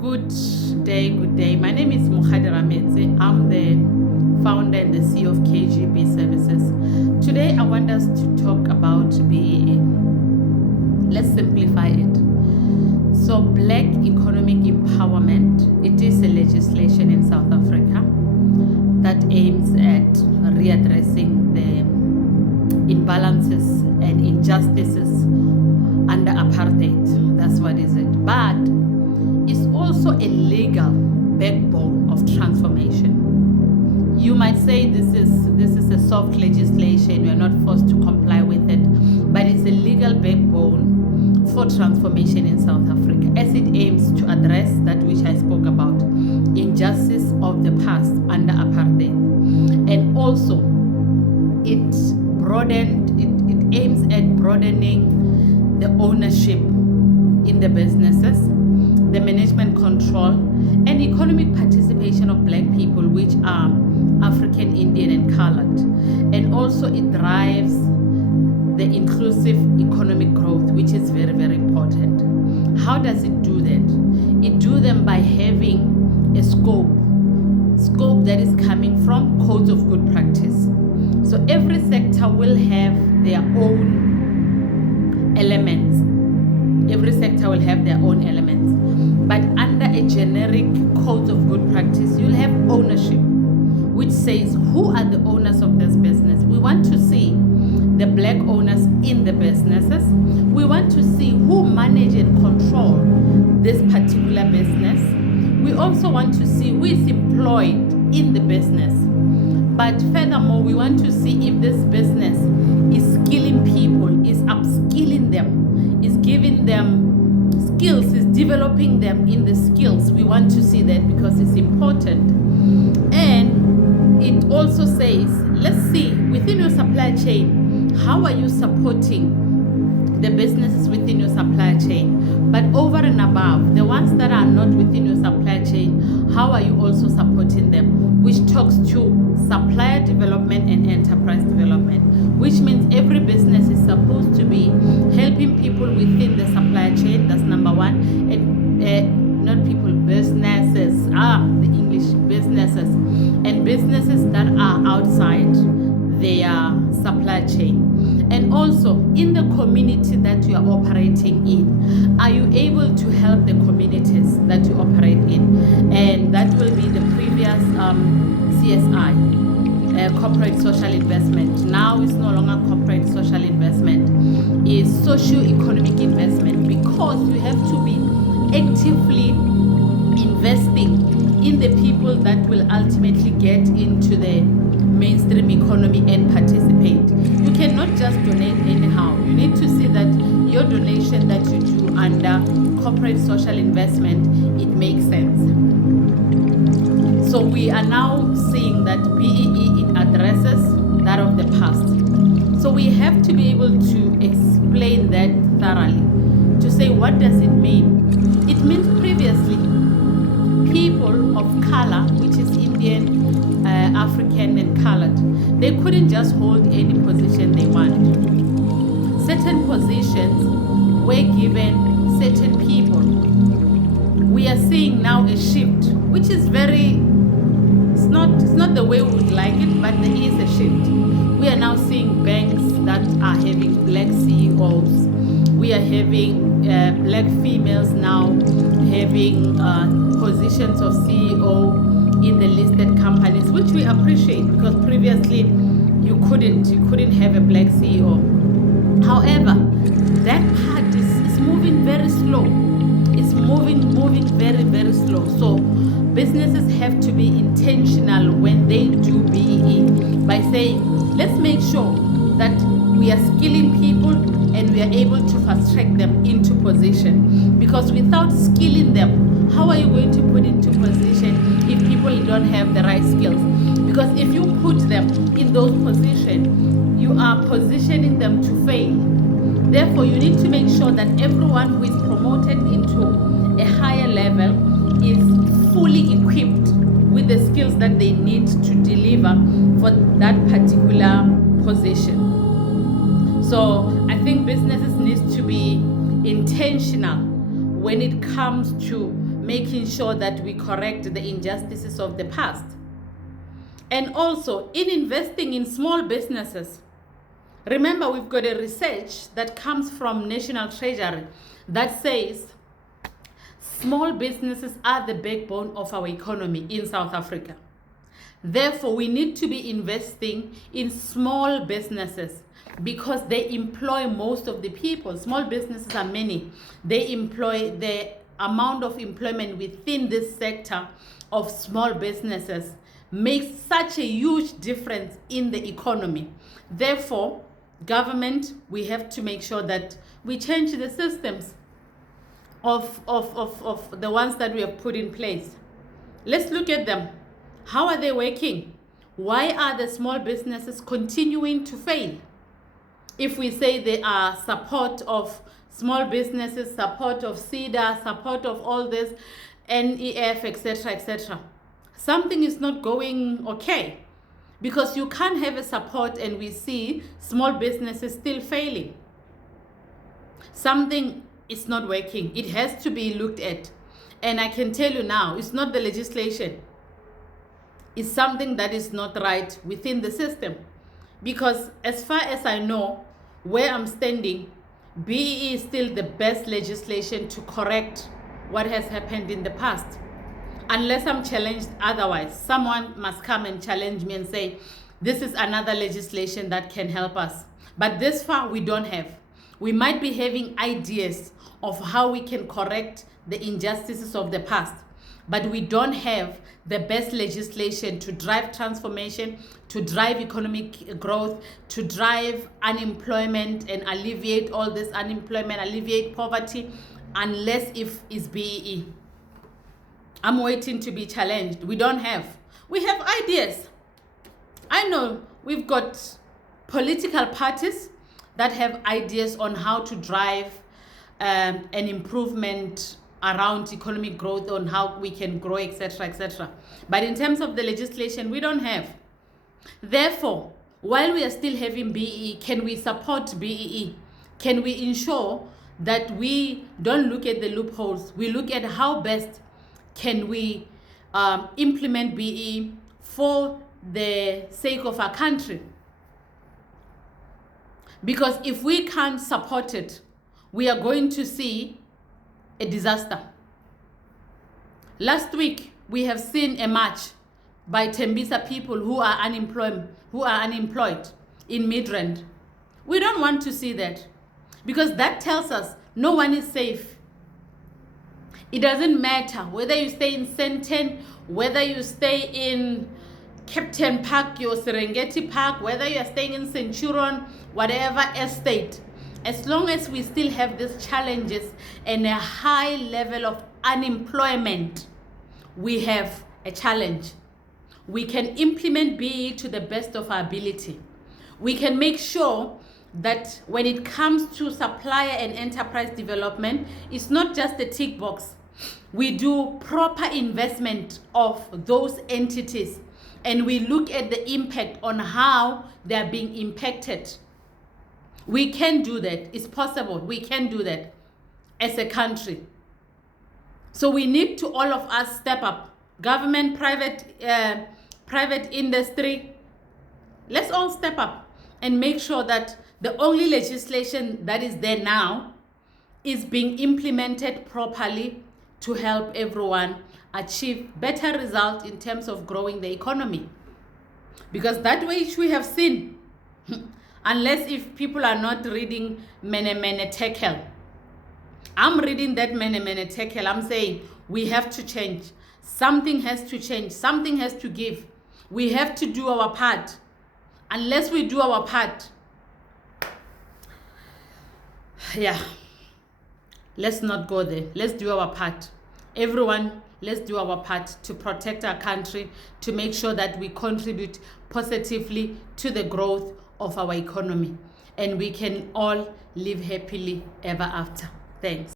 Good day. My name is Mukhadira Metze. I'm the founder and the CEO of KGB Services. Today I want us to talk about BEE. Let's simplify it. So Black Economic Empowerment, it is a legislation in South Africa that aims at readdressing the imbalances and injustices under apartheid. That's what is it. But it's also a legal backbone of transformation. You might say this is a soft legislation, you're not forced to comply with it, but it's a legal backbone for transformation in South Africa as it aims to address that which I spoke about, injustice of the past under apartheid. And also it aims at broadening the ownership in the businesses, the management control, and economic participation of Black people, which are African, Indian, and colored. And also it drives the inclusive economic growth, which is very, very important. How does it do that? It do them by having a scope that is coming from codes of good practice. So every sector will have their own elements. Every sector will have their own elements. But under a generic code of good practice, you'll have ownership, which says who are the owners of this business. We want to see the Black owners in the businesses. We want to see who manage and control this particular business. We also want to see who is employed in the business. But furthermore, we want to see if this business is skilling people, is upskilling them, is giving them skills, is developing them in the skills. We want to see that because it's important. And it also says, let's see within your supply chain, how are you supporting the businesses within your supply chain? But over and above, the ones that are not within your supply chain, how are you also supporting them? Which talks to supplier development and enterprise development, which means every business is supposed to be helping people within the supply chain. That's number one. And not people, businesses, the English businesses, and businesses that are outside their supply chain. And also in the community that you are operating in, are you able to help the communities that you operate in? And that will be the previous CSI, corporate social investment. Now it's no longer corporate social investment, it's socio-economic investment, because we have to be actively investing in the people that will ultimately get into the mainstream economy and participate. You cannot just donate anyhow. You need to see that your donation that you do under corporate social investment, it makes sense. So we are now seeing that BEE, it addresses that of the past. So we have to be able to explain that thoroughly, to say what does it mean. It means previously people of color, which is Indian, African, and colored, they couldn't just hold any position they want. Certain positions were given certain people. We are seeing now a shift, which is it's not the way we would like it, but there is a shift. We are now seeing banks that are having Black CEOs. We are having Black females now having positions of CEO in the listed companies, which we appreciate, because previously you couldn't have a Black CEO. However, that part is moving very slow. It's moving very, very slow. So businesses have to be intentional when they do BEE by saying, let's make sure that we are skilling people and we are able to fast track them into position. Because without skilling them, how are you going to put into position if people don't have the right skills? Because if you put them in those positions, you are positioning them to fail. Therefore, you need to make sure that everyone who is promoted into a higher level is fully equipped with the skills that they need to deliver for that particular position. So I think businesses need to be intentional when it comes to making sure that we correct the injustices of the past. And also in investing in small businesses. Remember, we've got a research that comes from National Treasury that says small businesses are the backbone of our economy in South Africa. Therefore, we need to be investing in small businesses because they employ most of the people. Small businesses are many. They employ, the amount of employment within this sector of small businesses makes such a huge difference in the economy. Therefore, government, we have to make sure that we change the systems of the ones that we have put in place. Let's look at them. How are they working? Why are the small businesses continuing to fail? If we say they are support of small businesses, support of CEDA, support of all this, NEF, etc., etc., something is not going okay, because you can't have a support and we see small businesses still failing. Something is not working. It has to be looked at. And I can tell you now, it's not the legislation. It's something that is not right within the system. Because as far as I know, where I'm standing, BEE is still the best legislation to correct what has happened in the past. Unless I'm challenged otherwise, someone must come and challenge me and say, this is another legislation that can help us. But this far, we don't have. We might be having ideas of how we can correct the injustices of the past, but we don't have the best legislation to drive transformation, to drive economic growth, to drive unemployment and alleviate all this unemployment, alleviate poverty, unless if it's BEE. I'm waiting to be challenged. We don't have. We have ideas. I know we've got political parties that have ideas on how to drive an improvement around economic growth, on how we can grow, etc., etc. But in terms of the legislation, we don't have. Therefore, while we are still having BEE, can we support BEE? Can we ensure that we don't look at the loopholes? We look at how best can we implement BEE for the sake of our country? Because if we can't support it, we are going to see a disaster. Last week, we have seen a march by Tembisa people who are unemployed in Midrand. We don't want to see that, because that tells us no one is safe. It doesn't matter whether you stay in Senten, whether you stay in Captain Park, your Serengeti Park, whether you are staying in Centurion, whatever estate. As long as we still have these challenges and a high level of unemployment, we have a challenge. We can implement BEE to the best of our ability. We can make sure that when it comes to supplier and enterprise development, it's not just a tick box. We do proper investment of those entities, and we look at the impact on how they are being impacted. We can do that. It's possible. We can do that as a country. So we need to, all of us, step up. Government, private industry. Let's all step up and make sure that the only legislation that is there now is being implemented properly to help everyone achieve better results in terms of growing the economy. Because that which we have seen, unless if people are not reading Mene Tekel. I'm reading that Mene Tekel. I'm saying we have to change. Something has to change. Something has to give. We have to do our part. Unless we do our part, let's not go there. Let's do our part. Everyone, let's do our part to protect our country, to make sure that we contribute positively to the growth of our economy, and we can all live happily ever after. Thanks.